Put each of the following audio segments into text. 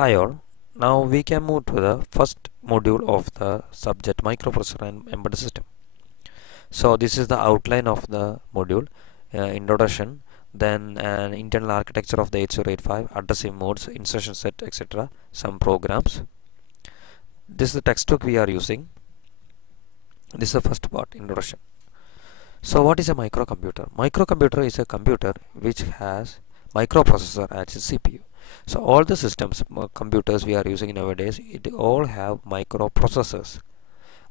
Hi all. Now we can move to the first module of the subject microprocessor and embedded system. So this is the outline of the module, introduction, then an internal architecture of the 8085, addressing modes, instruction set, etc. Some programs. This is the textbook we are using. This is the first part, introduction. So what is a microcomputer? Microcomputer is a computer which has microprocessor as its CPU. So all the systems, computers we are using nowadays, it all have microprocessors.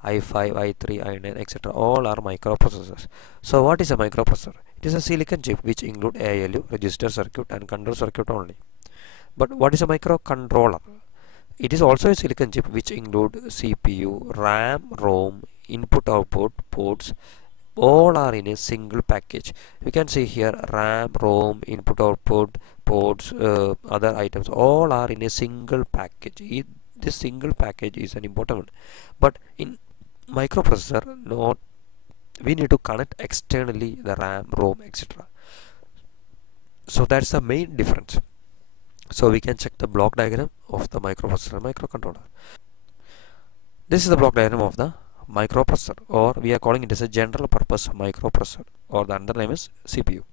i5, i3, i9, etc. all are microprocessors. So what is a microprocessor? It is a silicon chip which include ALU, register circuit and control circuit only. But what is a microcontroller? It is also a silicon chip which include CPU, RAM, ROM, input output ports, all are in a single package. You can see here RAM, ROM, input output ports, other items, all are in a single package. This single package is an important one. But in microprocessor, we need to connect externally the RAM, ROM, etc. So that's the main difference. So we can check the block diagram of the microprocessor microcontroller. This is the block diagram of the microprocessor, or we are calling it as a general purpose microprocessor, or the other name is CPU.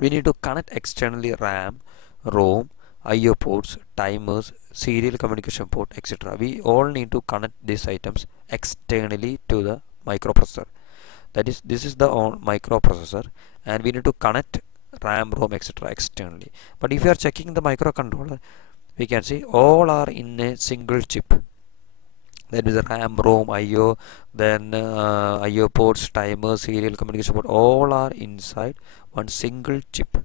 We need to connect externally RAM, ROM, IO ports, timers, serial communication port, etc. We all need to connect these items externally to the microprocessor. That is, this is the microprocessor, and we need to connect RAM, ROM, etc. externally. But if you are checking the microcontroller, we can see all are in a single chip. That is RAM, ROM, IO, then IO ports, timers, serial communication port, all are inside one single chip.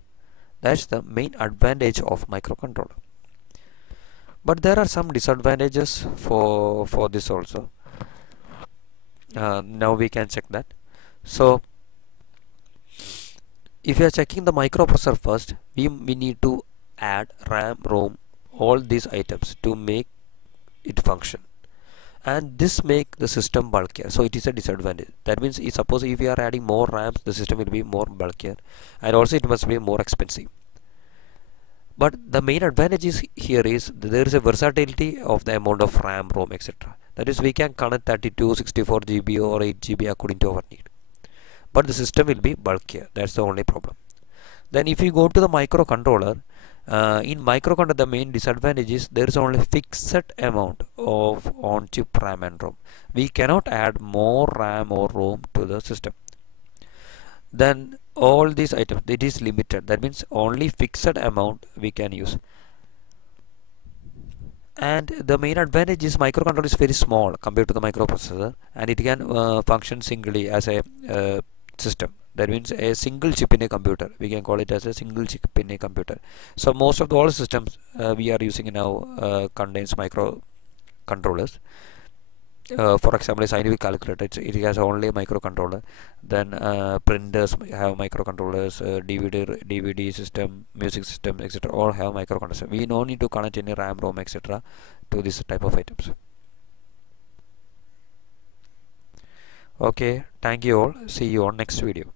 That's the main advantage of microcontroller. But there are some disadvantages for this also. Now we can check that. So if you are checking the microprocessor first, we need to add RAM, ROM, all these items to make it function. And this make the system bulkier, so it is a disadvantage. That means suppose if you are adding more RAMs, the system will be more bulkier, and also it must be more expensive. But the main advantage is here is there is a versatility of the amount of RAM, ROM, etc. That is, we can connect 32, 64 GB or 8 GB according to our need. But the system will be bulkier. That's the only problem. Then if you go to the microcontroller, in microcontroller the main disadvantage is there is only fixed amount of on-chip RAM and ROM. We cannot add more RAM or ROM to the system. Then all these items, it is limited. That means only fixed amount we can use. And the main advantage is microcontroller is very small compared to the microprocessor, and it can function singly as a system. That means a single chip in a computer. We can call it as a single chip in a computer. So most of all systems we are using now contains microcontrollers. For example, a scientific calculator, it has only a microcontroller. Then printers have microcontrollers, DVD system, music system, etc. all have microcontrollers. We no need to connect any RAM, ROM, etc. to this type of items. Okay, thank you all. See you on next video.